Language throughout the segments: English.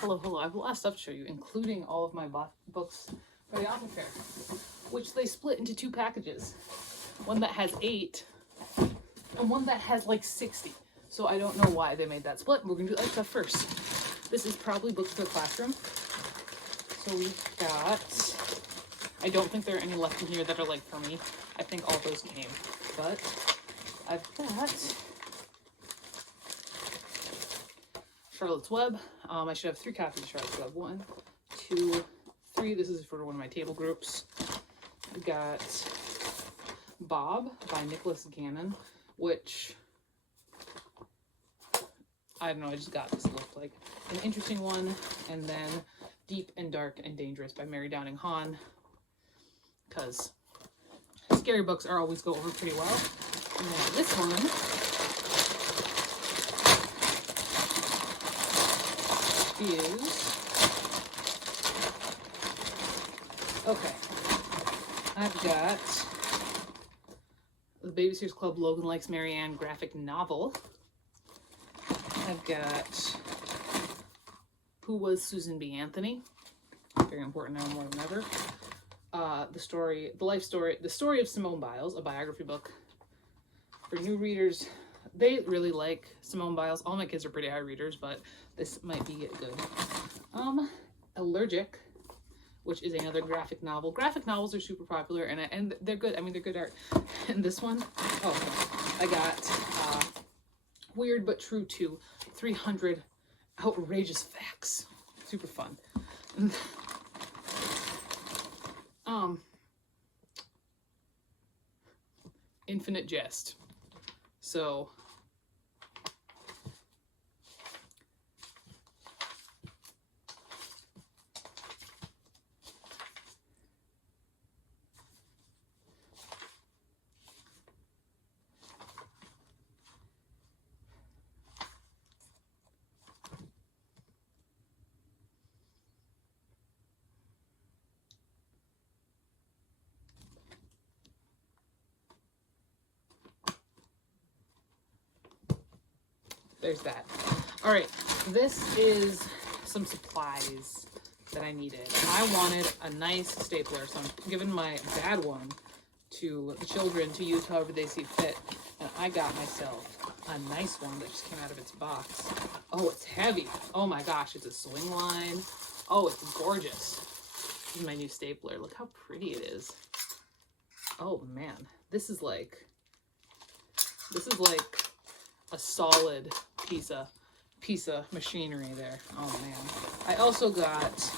Hello, hello. I have a lot of stuff to show you, including all of my books for the author fair, which they split into 2 packages. One that has 8 and one that has like 60. So I don't know why they made that split. We're gonna do that stuff first. This is probably books for the classroom. So we've got, I don't think there are any left in here that are like for me. I think all those came, but I've got Charlotte's Web. I should have 3 copies of Charlotte's Web. 1, 2, 3. This is for one of my table groups. I've got Bob by Nicholas Gannon, which I don't know, I just got this. It looked like an interesting one. And then Deep and Dark and Dangerous by Mary Downing Hahn, because scary books are always go over pretty well. And then this one is, okay, I've got the Babysitters Club Logan Likes Marianne graphic novel. I've got Who Was Susan B. Anthony? Very important now more than ever. The story of Simone Biles, a biography book. For new readers, they really like Simone Biles. All my kids are pretty high readers, but this might be good. Allergic, which is another graphic novel. Graphic novels are super popular, and they're good. I mean, they're good art. And this one, oh, I got Weird But True 2, 300 Outrageous Facts. Super fun. Infinite Jest. So there's that. All right, this is some supplies that I needed. I wanted a nice stapler, so I'm giving my bad one to the children to use however they see fit. And I got myself a nice one that just came out of its box. Oh, it's heavy. Oh my gosh, it's a swing line. Oh, it's gorgeous. This is my new stapler. Look how pretty it is. Oh man, this is like a solid piece of machinery there. Oh man. I also got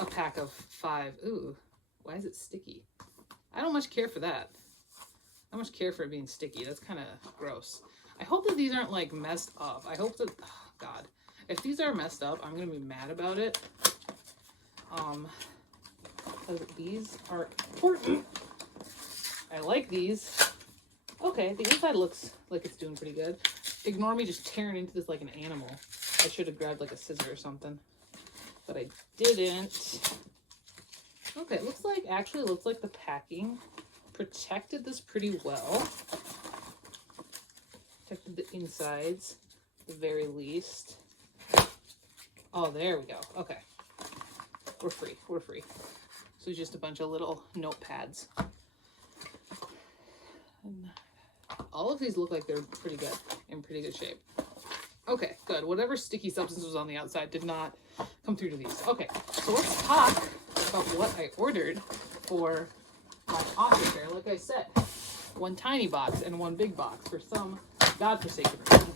a pack of 5. Ooh, why is it sticky? I don't much care for that. I don't much care for it being sticky. That's kind of gross. I hope that these aren't like messed up. I hope that, oh God, if these are messed up, I'm gonna be mad about it. Because these are important. I like these. Okay, the inside looks like it's doing pretty good. Ignore me just tearing into this like an animal. I should have grabbed like a scissor or something, but I didn't. Okay, actually looks like the packing protected this pretty well. Protected the insides, at the very least. Oh, there we go. Okay, we're free. So it's just a bunch of little notepads. And all of these look like they're pretty good, in pretty good shape. Okay, good. Whatever sticky substance was on the outside did not come through to these. Okay, so let's talk about what I ordered for my author fair. Like I said, one tiny box and one big box for some godforsaken reason.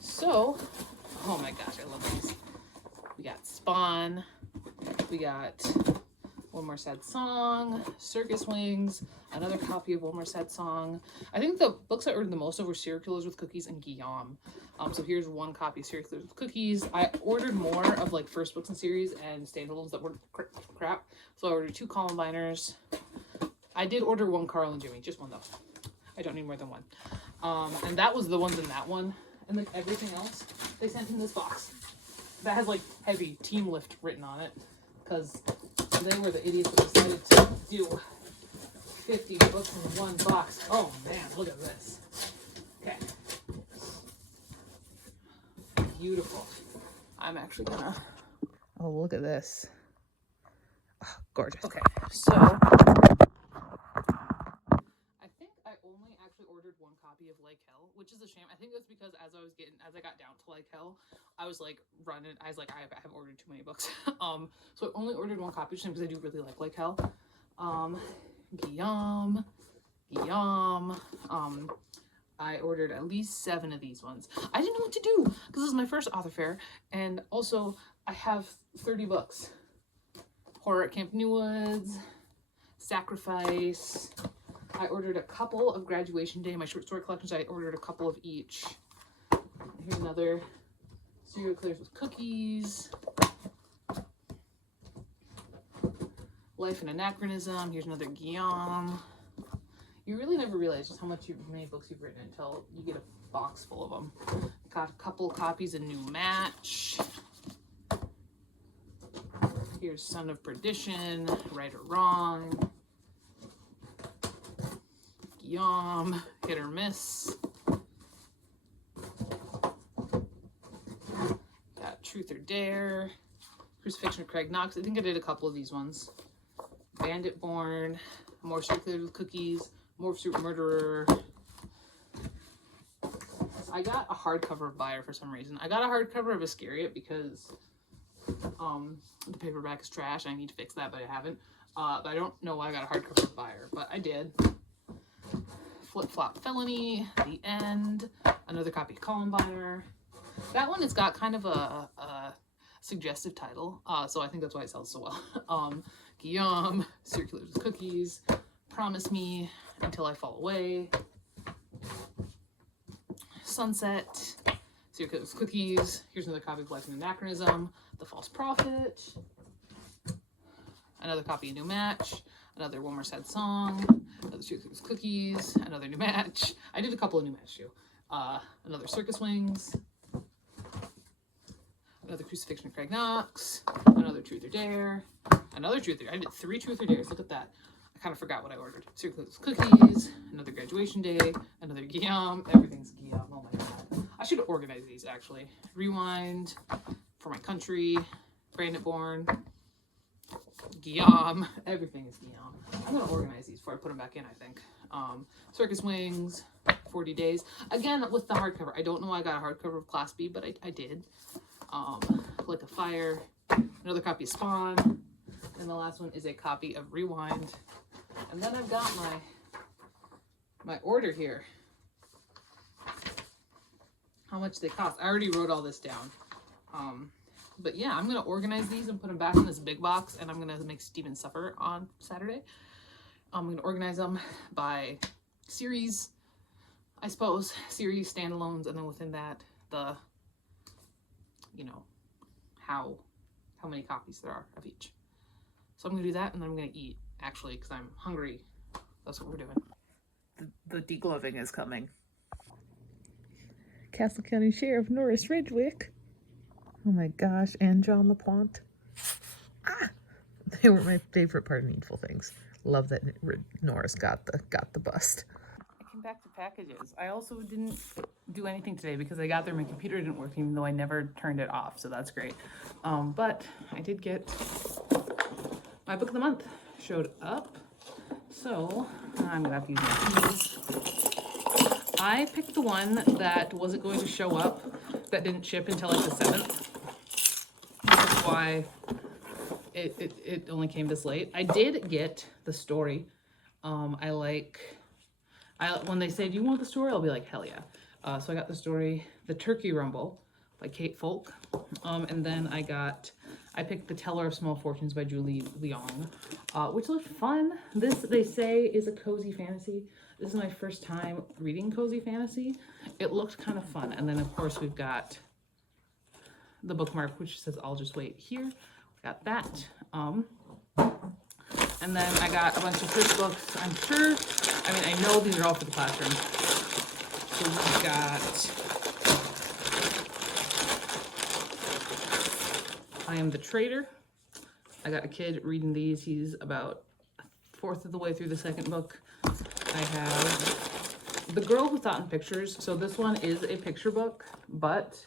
So, oh my gosh, I love these. We got Spawn. We got One More Sad Song, Circus Wings, another copy of One More Sad Song. I think the books I ordered the most of were Serial Killers with Cookies and Guillaume. So here's one copy of Serial Killers with Cookies. I ordered more of like first books in series and standalones that were crap. So I ordered 2 Columbiners. I did order 1 Carl and Jimmy, just one though. I don't need more than 1. And that was the ones in that one. And then everything else they sent in this box. That has like heavy Team Lift written on it, because they were the idiots that decided to do 50 books in one box. Oh man, look at this. Okay. beautiful. I'm actually gonna, oh, look at this. Oh, gorgeous. Okay, so I think I only actually ordered one copy of Like Hell, which is a shame. I think that's because as I got down to Like Hell, I was like running, I was like, I have ordered too many books. So I only ordered one copy just because I do really like Hell. Guillaume. I ordered at least 7 of these ones. I didn't know what to do because this is my first author fair, and also I have 30 books. Horror at Camp New Woods, Sacrifice. I ordered a couple of Graduation Day. My short story collections, I ordered a couple of each. Here's another Serial Killers with Cookies. Life and Anachronism. Here's another Guillaume. You really never realize just how many books you've written until you get a box full of them. Got a couple copies of New Match. Here's Son of Perdition, Right or Wrong. Guillaume, Hit or Miss. Got Truth or Dare. Crucifixion of Craig Knox. I think I did a couple of these ones. Bandit Born. More Circulated with Cookies. Morph Suit Murderer. I got a hardcover of Buyer for some reason. I got a hardcover of Iscariot because the paperback is trash. I need to fix that, but I haven't. But I don't know why I got a hardcover of Buyer, but I did. Flip Flop Felony, The End, another copy of Columbine. That one has got kind of a suggestive title, so I think that's why it sells so well. Guillaume, Circulars with Cookies, Promise Me Until I Fall Away, Sunset, Circulars with Cookies. Here's another copy of Life and Anachronism, The False Prophet, another copy of New Match, another One More Sad Song, another Circulars with Cookies, another New Match. I did a couple of New Match too. Another Circus Wings, another Crucifixion of Craig Knox, another Truth or Dare, another Truth or Dare. I did 3 Truth or Dares. Look at that. I kind of forgot what I ordered. Circles Cookies, another Graduation Day, another Guillaume. Everything's Guillaume. Oh my god. I should organize these actually. Rewind, For My Country, Bandit Born, Guillaume. Everything is Guillaume. I'm gonna organize these before I put them back in, I think. Circus Wings, 40 Days. Again, with the hardcover. I don't know why I got a hardcover of Class B, but I did. Like a Fire, another copy of Spawn, and the last one is a copy of Rewind. And then I've got my order here. How much they cost. I already wrote all this down. But yeah, I'm gonna organize these and put them back in this big box, and I'm gonna make Steven supper on Saturday. I'm gonna organize them by series, I suppose, series, standalones, and then within that, the, you know, how many copies there are of each. So I'm gonna do that, and then I'm gonna eat, actually, because I'm hungry. That's what we're doing. The degloving is coming. Castle County Sheriff Norris Ridgwick. Oh my gosh, and John LaPlante. Ah! They were my favorite part of Needful Things. Love that Norris got the bust. I came back to packages. I also didn't do anything today because I got there, my computer didn't work, even though I never turned it off, so that's great. But I did get my book of the month showed up, so I'm gonna have to use my keys. I picked the one that wasn't going to show up, that didn't ship until like the 7th. That's why it only came this late. I did get the story. When they say, do you want the story? I'll be like, hell yeah. So I got the story, The Turkey Rumble by Kate Folk. And then I picked The Teller of Small Fortunes by Julie Leong, which looked fun. This, they say, is a cozy fantasy. This is my first time reading cozy fantasy. It looked kind of fun. And then, of course, we've got the bookmark, which says, I'll just wait here. We got that. And then I got a bunch of first books. I know these are all for the classroom. So we've got I Am the Traitor. I got a kid reading these. He's about 1/4 of the way through the 2nd book. I have The Girl Who Thought in Pictures. So this one is a picture book, but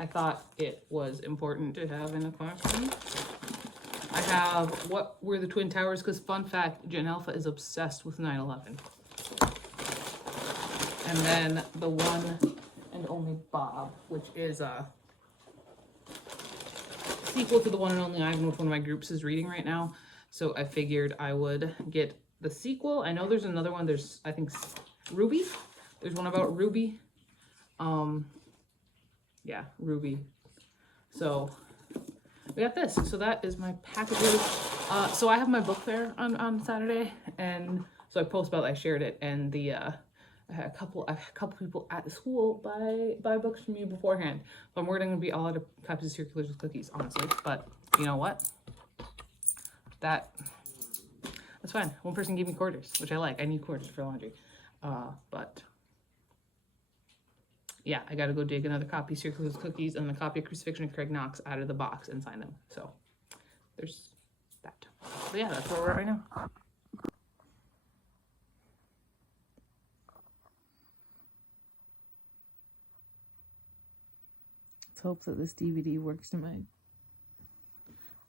I thought it was important to have in a classroom. I have What Were the Twin Towers, because fun fact, Gen Alpha is obsessed with 9/11. And then The One and Only Bob, which is a sequel to The One and Only Ivan, which one of my groups is reading right now. So I figured I would get the sequel. I know there's another one. There's, I think, Ruby. There's one about Ruby. Yeah, Ruby. So we got this. So that is my packages. So I have my book fair on Saturday, and so I post about it, I shared it, and the I had a couple people at the school buy books from me beforehand. So I'm worried I'm gonna be all out of copies of Circulars with Cookies, honestly. But you know what? That's fine. One person gave me quarters, which I like. I need quarters for laundry. But yeah, I gotta go dig another copy of Circulars with Cookies and a copy of Crucifixion of Craig Knox out of the box and sign them. So there's that. But yeah, that's where we're at right now. Let's hope that this DVD works in my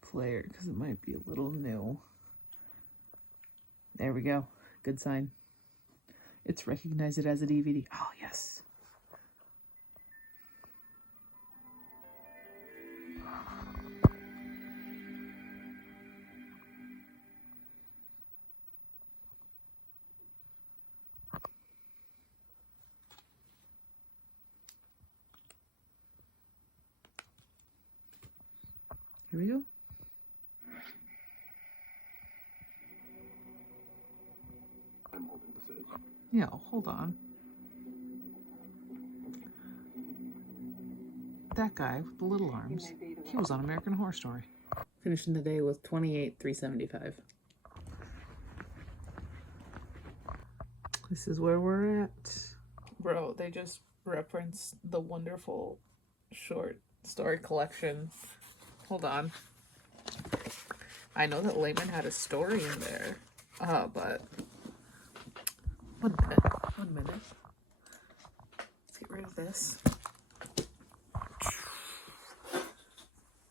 player, because it might be a little new. There we go. Good sign. It's recognized it as a DVD. Oh, yes. Here we go. Yeah, hold on. That guy with the little arms, he was on American Horror Story. Finishing the day with 28,375. This is where we're at. Bro, they just referenced the wonderful short story collection. Hold on. I know that Layman had a story in there, but one minute. Let's get rid of this.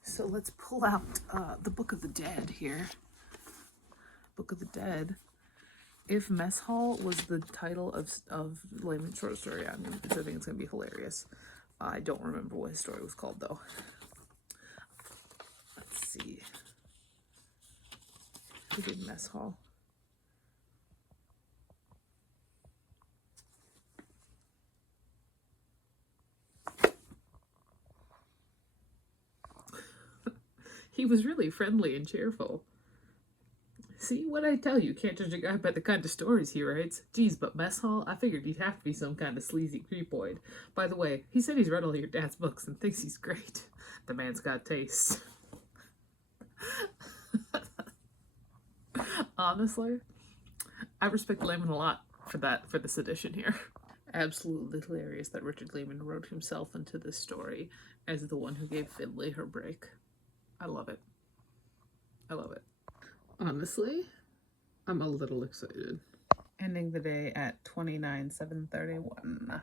So let's pull out the Book of the Dead here. Book of the Dead. If Mess Hall was the title of Layman's short story, I think it's gonna be hilarious. I don't remember what his story was called though. Let's see. Who did Mess Hall? He was really friendly and cheerful. See, what I tell you, can't judge a guy by the kind of stories he writes. Geez, but Mess Hall? I figured he'd have to be some kind of sleazy creepoid. By the way, he said he's read all your dad's books and thinks he's great. The man's got taste. Honestly, I respect Layman a lot for this edition here. Absolutely hilarious that Richard Layman wrote himself into this story as the one who gave Finley her break. I love it. I love it. Honestly, I'm a little excited. Ending the day at 29,731.